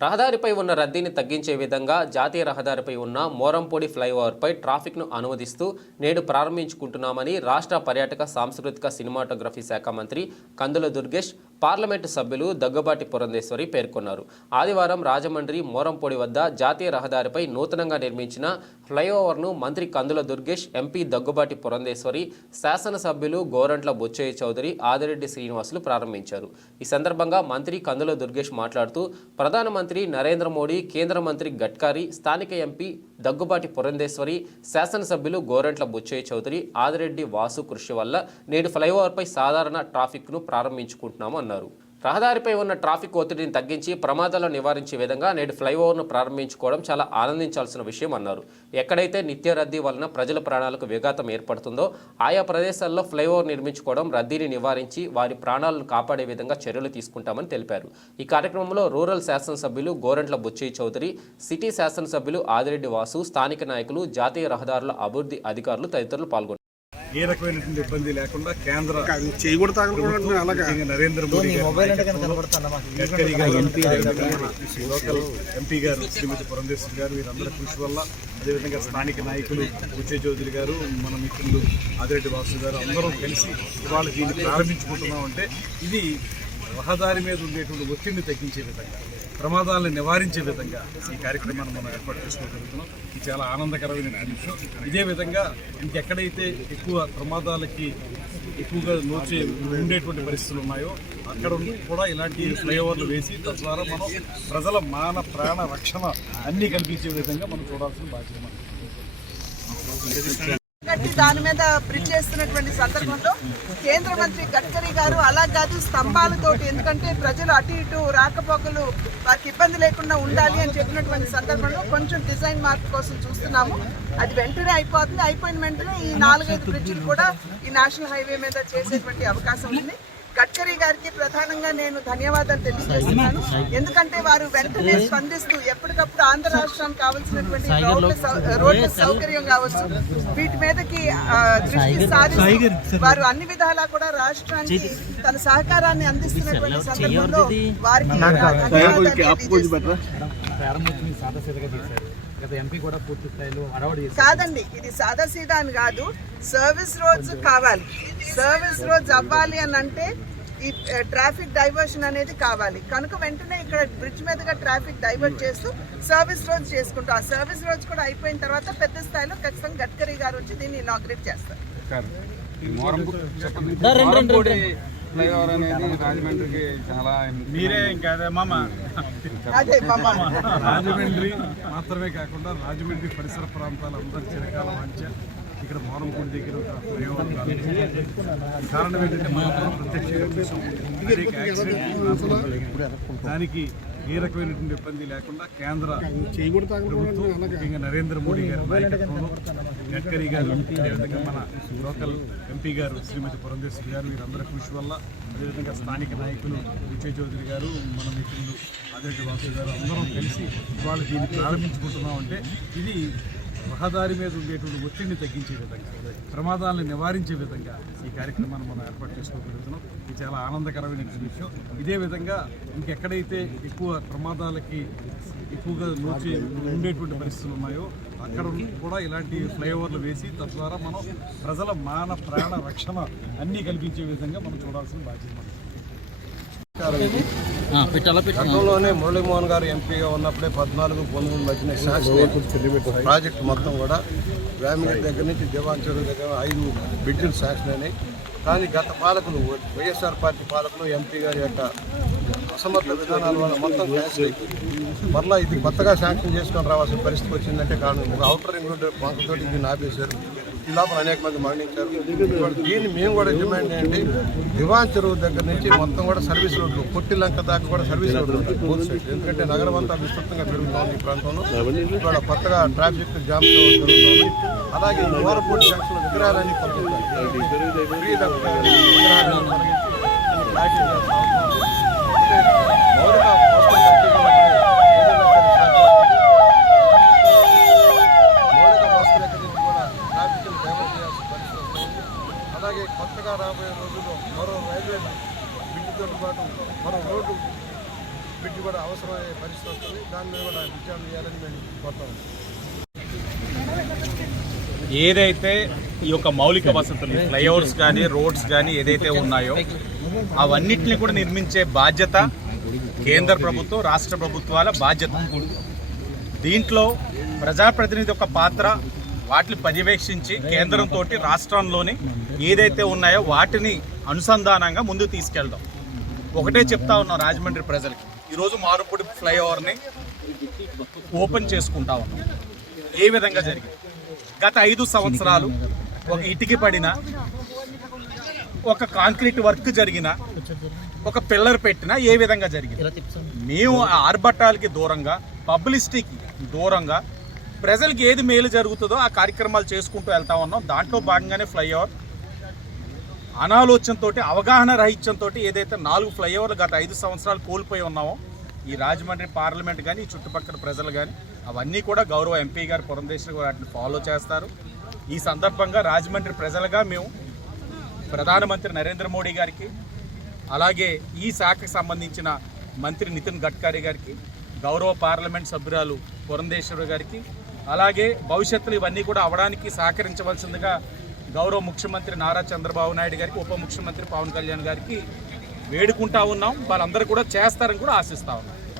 రహదారిపై ఉన్న రద్దీని తగ్గించే విధంగా జాతీయ రహదారిపై ఉన్న మోరంపొడి ఫ్లైఓవర్పై ట్రాఫిక్ను అనువదిస్తూ నేడు ప్రారంభించుకుంటున్నామని రాష్ట్ర పర్యాటక సాంస్కృతిక సినిమాటోగ్రఫీ శాఖ మంత్రి కందుల దుర్గేష్ పార్లమెంటు సభ్యులు దగ్గుబాటి పురంధేశ్వరి పేర్కొన్నారు. ఆదివారం రాజమండ్రి మోరంపొడి వద్ద జాతీయ రహదారిపై నూతనంగా నిర్మించిన ఫ్లైఓవర్ను మంత్రి కందుల దుర్గేష్ ఎంపీ దగ్గుబాటి పురంధేశ్వరి శాసనసభ్యులు గోరంట్ల బొచ్చయ్య చౌదరి ఆదిరెడ్డి శ్రీనివాసులు ప్రారంభించారు. ఈ సందర్భంగా మంత్రి కందుల దుర్గేష్ మాట్లాడుతూ ప్రధానమంత్రి నరేంద్ర మోడీ కేంద్ర మంత్రి గడ్కరీ స్థానిక ఎంపీ దగ్గుబాటి పురంధేశ్వరి శాసనసభ్యులు గోరంట్ల బుచ్చయ్య చౌదరి ఆదిరెడ్డి వాసు కృషి వల్ల నేడు ఫ్లైఓవర్పై సాధారణ ట్రాఫిక్ను ప్రారంభించుకుంటున్నాము అన్నారు. రహదారిపై ఉన్న ట్రాఫిక్ ఒత్తిడిని తగ్గించి ప్రమాదాలను నివారించే విధంగా నేడు ఫ్లైఓవర్ను ప్రారంభించుకోవడం చాలా ఆనందించాల్సిన విషయం అన్నారు. ఎక్కడైతే నిత్య రద్దీ వలన ప్రజల ప్రాణాలకు విఘాతం ఏర్పడుతుందో ఆయా ప్రదేశాల్లో ఫ్లైఓవర్ నిర్మించుకోవడం రద్దీని నివారించి వారి ప్రాణాలను కాపాడే విధంగా చర్యలు తీసుకుంటామని తెలిపారు. ఈ కార్యక్రమంలో రూరల్ శాసనసభ్యులు గోరంట్ల బుచ్చయ్య చౌదరి సిటీ శాసనసభ్యులు ఆదిరెడ్డి వాసు స్థానిక నాయకులు జాతీయ రహదారుల అభివృద్ధి అధికారులు తదితరులు పాల్గొన్నారు. ఏ రకమైనటువంటి ఇబ్బంది లేకుండా కేంద్ర నరేంద్ర మోడీ గారి గడ్కరీ గారు లోకల్ ఎంపీ గారు శ్రీమతి పురంధేశ్వరి గారు వీరందరి కృషి వల్ల అదేవిధంగా స్థానిక నాయకులు ఉచ్చయ్ చౌదరి గారు మన మిత్రులు ఆదిరెడ్డి వాసు గారు అందరూ కలిసి ఇవాళ దీన్ని ప్రారంభించుకుంటున్నాం అంటే ఇది రహదారి మీద ఉండేటువంటి ఒత్తిడిని తగ్గించే విధంగా. ప్రమాదాలను నివారించే విధంగా ఈ కార్యక్రమాన్ని మనం ఏర్పాటు చేసుకోగలుగుతున్నాం. ఇది చాలా ఆనందకరమైన విషయం ఇదే విధంగా ఇంకెక్కడైతే ఎక్కువ ప్రమాదాలకి ఎక్కువగా నోచే ఉండేటువంటి పరిస్థితులు ఉన్నాయో అక్కడ కూడా ఇలాంటి ఫ్లైఓవర్లు వేసి తద్వారా మనం ప్రజల మాన ప్రాణ రక్షణ అన్నీ కల్పించే విధంగా మనం చూడాల్సిన బాధ్యత మనది. దాని మీద బ్రిడ్జ్ చేస్తున్నటువంటి సందర్భంలో కేంద్ర మంత్రి గడ్కరీ గారు అలా కాదు స్తంభాలతోటి ఎందుకంటే ప్రజలు అటు ఇటు రాకపోకలు వారికి ఇబ్బంది లేకుండా ఉండాలి అని చెప్పినటువంటి సందర్భంలో కొంచెం డిజైన్ మార్క్ కోసం చూస్తున్నాము అది వెంటనే అయిపోతుంది అయిపోయిన వెంటనే ఈ నాలుగైదు బ్రిడ్జిలు కూడా ఈ నేషనల్ హైవే మీద చేసేటువంటి అవకాశం ఉంది గడ్కరీ గారికి ప్రధానంగా నేను ధన్యవాదాలు తెలియజేస్తున్నాను. ఎందుకంటే వారు వెంటనే స్పందిస్తూ ఎప్పటికప్పుడు ఆంధ్ర రాష్ట్రానికి కావాల్సినటువంటి రోడ్ల రోడ్ల సౌకర్యం కావచ్చు వీటి మీదకి దృష్టి సారిస్తూ వారు అన్ని విధాలా కూడా రాష్ట్రానికి తన సహకారాన్ని అందిస్తున్నటువంటి సందర్భంలో వారికి కాదండి ఇది సాదా సీదా అని కాదు సర్వీస్ రోడ్స్ కావాలి. సర్వీస్ రోడ్స్ అవ్వాలి అని అంటే ఈ ట్రాఫిక్ డైవర్షన్ అనేది కావాలి. కనుక వెంటనే ఇక్కడ బ్రిడ్జ్ మీదుగా ట్రాఫిక్ డైవర్ట్ చేస్తూ సర్వీస్ రోడ్స్ చేసుకుంటాం. ఆ సర్వీస్ రోడ్స్ కూడా అయిపోయిన తర్వాత పెద్ద స్థాయిలో ఖచ్చితంగా గడ్కరీ గారు వచ్చి దీన్ని ఇనాగ్రేట్ చేస్తారు. మోరంపూడి ఫ్లైఓవర్ అనేది రాజమండ్రికి చాలా మీరే ఇంకా అదే మామ. అదే మమ్మ రాజమండ్రి మాత్రమే కాకుండా రాజమండ్రి పరిసర ప్రాంతాల అందరి చిరకాల వాంఛ. ఇక్కడ మారంపూడి దగ్గర ఒక ఫ్లైఓవర్ కారణం ఏంటంటే మనం ప్రత్యక్షంగా చూసాం అనేక దానికి ఏ రకమైనటువంటి ఇబ్బంది లేకుండా కేంద్ర ప్రభుత్వం ముఖ్యంగా నరేంద్ర మోడీ గారి నాయకత్వంలో గడ్కరీ గారు అదేవిధంగా మన లోకల్ ఎంపీ గారు శ్రీమతి పురంధేశ్వరి గారు వీరందరి కృషి వల్ల అదేవిధంగా స్థానిక నాయకులు విజయ్ చౌదరి గారు మన మిత్రులు అదే వాసు గారు అందరం కలిసి ఇవాళ దీన్ని ప్రారంభించుకుంటున్నాం అంటే ఇది రహదారి మీద ఉండేటువంటి ఒత్తిడిని తగ్గించే విధంగా ప్రమాదాలను నివారించే విధంగా ఈ కార్యక్రమాన్ని మనం ఏర్పాటు చేసుకోగలుగుతున్నాం. ఇది చాలా ఆనందకరమైన విషయం. ఇదే విధంగా ఇంకెక్కడైతే ఎక్కువ ప్రమాదాలకి ఎక్కువగా నోచి ఉండేటువంటి పరిస్థితులు ఉన్నాయో అక్కడ కూడా ఇలాంటి ఫ్లైఓవర్లు వేసి తద్వారా మనం ప్రజల మాన ప్రాణ రక్షణ అన్నీ కల్పించే విధంగా మనం చూడాల్సిన బాధ్యత గతంలోనే మురళీమోహన్ గారు ఎంపీగా ఉన్నప్పుడే పద్నాలుగు పంతొమ్మిది మధ్యన శాంక్షన్ ప్రాజెక్టు మొత్తం కూడా వేమిగడ్ దగ్గర నుంచి దివాన్ చెరువు దగ్గర ఐదు బిడ్డలు శాంక్షన్ అయినాయి. కానీ గత పాలకులు వైఎస్ఆర్ పార్టీ పాలకులు ఎంపీ గారి యొక్క అసమర్థ విధానాల వల్ల మొత్తం క్యాన్సిల్ అయిపోయింది. మరలా ఇది కొత్తగా శాంక్షన్ చేసుకొని రావాల్సిన పరిస్థితి వచ్చిందంటే కారణం. ఒక అవుటర్ రింగ్ రోడ్ పంకతోటి దీన్ని ఆపేశారు. లోపల అనేక మంది మరణించారు. దీన్ని మేము కూడా డిమాండ్ చేయండి. దివాన్ చెరువు దగ్గర నుంచి మొత్తం కూడా సర్వీస్ రోడ్లు పొట్టి లంక దాకా కూడా సర్వీస్ రోడ్లు ఉంటాయి సైడ్. ఎందుకంటే నగరం అంతా విస్తృతంగా పెరుగుతోంది ఈ ప్రాంతంలో. ఇక్కడ కొత్తగా ట్రాఫిక్ జామ్ జరుగుతోంది. అలాగే ఓరపూడి జంక్షన్ విగ్రహాలన్నీ పంపిస్తారు ఫ్రీ లెఫ్ట్ విగ్రహాలను తొలగించి ప్యాకింగ్ చేస్తా ఉన్నాం. అంటే మౌలిక వసతులు కల్పించడానికి మౌలిక వసతుల నుంచి కూడా ట్రాఫిక్ డైవర్ట్ చేయాల్సిన పరిస్థితి వస్తుంది అలాగే కొత్తగా రాబోయే రోజుల్లో మరో రైల్వే బిడ్డుతో పాటు మరో రోడ్డు బిడ్డు కూడా అవసరమయ్యే పరిస్థితి వస్తుంది. దాని మీద కూడా విచారణ చేయాలని మేము కోరుతాం ఏదైతే ఈ యొక్క మౌలిక వసతులు ఫ్లైఓవర్స్ కానీ రోడ్స్ కానీ ఏదైతే ఉన్నాయో అవన్నిటిని కూడా నిర్మించే బాధ్యత కేంద్ర ప్రభుత్వం రాష్ట్ర ప్రభుత్వాల బాధ్యత. దీంట్లో ప్రజాప్రతినిధి యొక్క పాత్ర వాటిని పర్యవేక్షించి కేంద్రంతో రాష్ట్రంలోని ఏదైతే ఉన్నాయో వాటిని అనుసంధానంగా ముందుకు తీసుకెళ్దాం. ఒకటే చెప్తా ఉన్నాం రాజమండ్రి ప్రజలకి. ఈరోజు మారుపూడి ఫ్లైఓవర్ని ఓపెన్ చేసుకుంటా ఉన్నాం. ఏ విధంగా జరిగింది? గత ఐదు సంవత్సరాలు ఒక ఇటుకి పడిన ఒక కాంక్రీట్ వర్క్ జరిగిన ఒక పిల్లర్ పెట్టినా ఏ విధంగా జరిగింది? మేము ఆ ఆర్భట్టాలకి దూరంగా పబ్లిసిటీకి దూరంగా ప్రజలకి ఏది మేలు జరుగుతుందో ఆ కార్యక్రమాలు చేసుకుంటూ వెళ్తా ఉన్నాం. దాంట్లో భాగంగానే ఫ్లైఓవర్. అనాలోచనతో అవగాహన రహిత్యంతో ఏదైతే నాలుగు ఫ్లైఓవర్లు గత ఐదు సంవత్సరాలు కోల్పోయి ఉన్నామో ఈ రాజమండ్రి పార్లమెంట్ కానీ ఈ చుట్టుపక్కల ప్రజలు కానీ అవన్నీ కూడా గౌరవ ఎంపీ గారు పురంధేశ్వరి గారు వాటిని ఫాలో చేస్తారు. ఈ సందర్భంగా రాజమండ్రి ప్రజలుగా మేము ప్రధానమంత్రి నరేంద్ర మోడీ గారికి అలాగే ఈ శాఖకు సంబంధించిన మంత్రి నితిన్ గడ్కరీ గారికి గౌరవ పార్లమెంట్ సభ్యురాలు పురంధేశ్వరి గారికి అలాగే భవిష్యత్తులో ఇవన్నీ కూడా అవడానికి సహకరించవలసిందిగా గౌరవ ముఖ్యమంత్రి నారా చంద్రబాబు నాయుడు గారికి ఉప ముఖ్యమంత్రి పవన్ కళ్యాణ్ గారికి వేడుకుంటా ఉన్నాం. వాళ్ళందరూ కూడా చేస్తారని కూడా ఆశిస్తా ఉన్నాం.